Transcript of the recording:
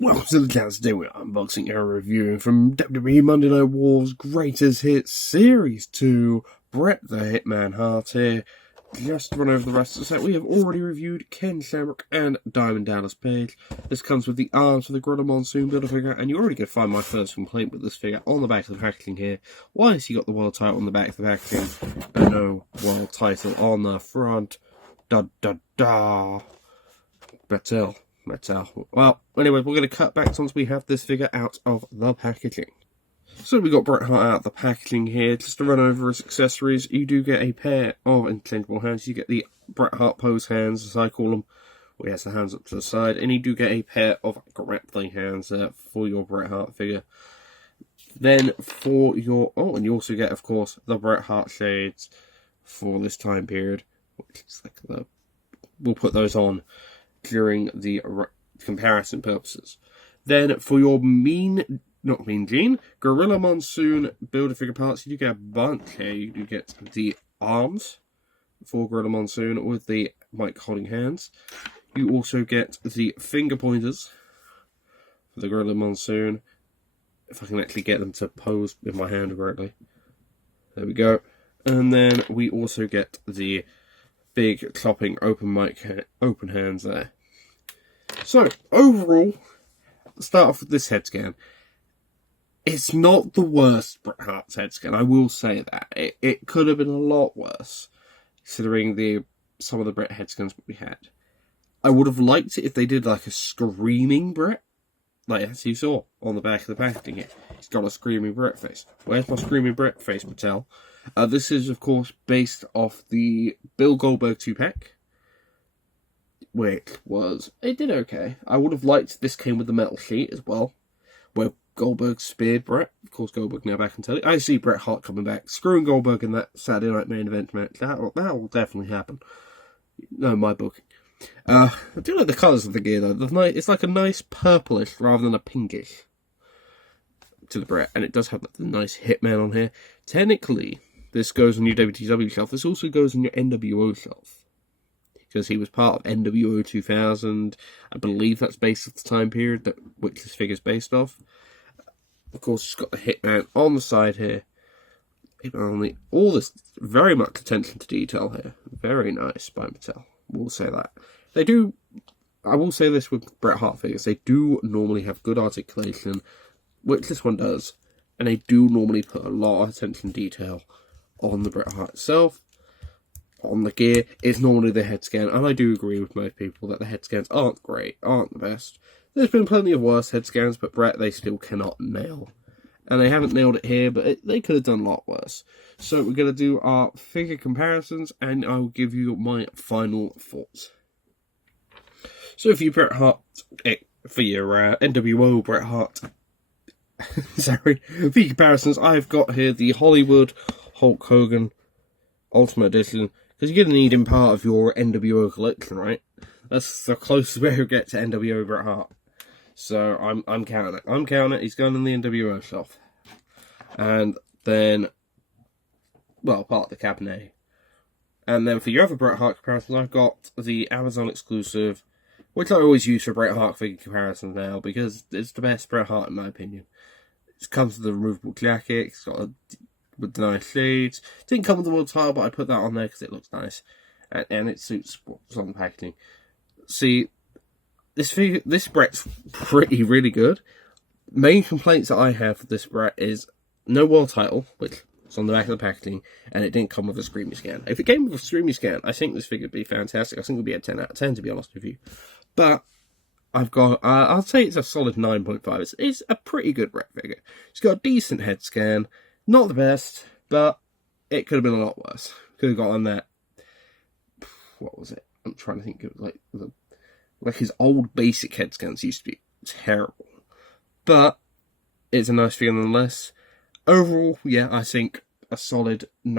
Welcome to the channel. Today we're unboxing and reviewing from WWE Monday Night War's Greatest Hits Series 2, Bret the Hitman Hart here. Just to run over the rest of the set, we have already reviewed Ken Shamrock and Diamond Dallas Page. This comes with the arms for the Gorilla Monsoon Build-A-Figure, and you're already going to find my first complaint with this figure on the back of the packaging here. Why has he got the world title on the back of the packaging, and no world title on the front? Da da da. Betel. Well, anyway, we're going to cut back once we have this figure out of the packaging. So we got Bret Hart out of the packaging here. Just to run over his accessories, you do get a pair of interchangeable hands. You get the Bret Hart pose hands, as I call them, where he has the hands up to the side. And you do get a pair of grappling hands for your Bret Hart figure. Then for your... Oh, and you also get, of course, the Bret Hart shades for this time period. Which is like the... We'll put those on during the comparison purposes. Then for your Gorilla Monsoon Build-A-Figure parts, you do get a bunch here. You do get the arms for Gorilla Monsoon with the mic holding hands. You also get the finger pointers for the Gorilla Monsoon. If I can actually get them to pose with my hand correctly. There we go. And then we also get the big chopping open hands there. So overall, let's start off with this head scan. It's not the worst Bret Hart's head scan, I will say that. It could have been a lot worse, considering some of the Bret head scans we had. I would have liked it if they did like a screaming Bret, like as you saw on the back of the packaging here. He's got a screaming Bret face. Where's my screaming Bret face, Mattel? This is, of course, based off the Bill Goldberg 2-pack, which was... It did okay. I would have liked this came with the metal sheet as well, where Goldberg speared Bret. Of course, Goldberg now back in telly. I see Bret Hart coming back, screwing Goldberg in that Saturday Night Main Event match. That will definitely happen. No, my booking. I do like the colours of the gear, though. It's like a nice purplish rather than a pinkish to the Bret, and it does have the nice Hitman on here. Technically, this goes on your WTW shelf. This also goes on your NWO shelf, because he was part of NWO 2000. I believe that's based off the time period which this figure's based off. Of course, it's got the Hitman on the side here. All this very much attention to detail here. Very nice by Mattel. We'll say that. I will say this with Bret Hart figures. They do normally have good articulation, which this one does. And they do normally put a lot of attention to detail on the Bret Hart itself. On the gear, it's normally the head scan, and I do agree with most people that the head scans aren't great, aren't the best. There's been plenty of worse head scans, but Bret they still cannot nail. And they haven't nailed it here, but they could have done a lot worse. So we're going to do our figure comparisons, and I will give you my final thoughts. So for your Bret Hart, for your NWO Bret Hart, sorry, for your comparisons, I've got here the Hollywood Hulk Hogan Ultimate Edition, because you're going to need him part of your NWO collection, right? That's the closest way to get to NWO Bret Hart. So I'm counting it. I'm counting it. He's going in the NWO shelf. And then, well, part of the cabinet. And then for your other Bret Hart comparisons, I've got the Amazon exclusive, which I always use for Bret Hart figure comparisons now, because it's the best Bret Hart in my opinion. It comes with a removable jacket. It's got with the nice shades. Didn't come with the world title, but I put that on there because it looks nice. And it suits what's on the packaging. See, this Bret's really good. Main complaints that I have with this Bret is no world title, which is on the back of the packaging, and it didn't come with a Screamy scan. If it came with a Screamy scan, I think this figure would be fantastic. I think it would be a 10 out of 10, to be honest with you. But I've got, I'll say it's a solid 9.5. It's a pretty good Bret figure. It's got a decent head scan. Not the best, but it could have been a lot worse. Could have got on that. What was it? I'm trying to think. It was like his old basic head scans used to be terrible. But it's a nice figure nonetheless. Overall, yeah, I think a solid 9.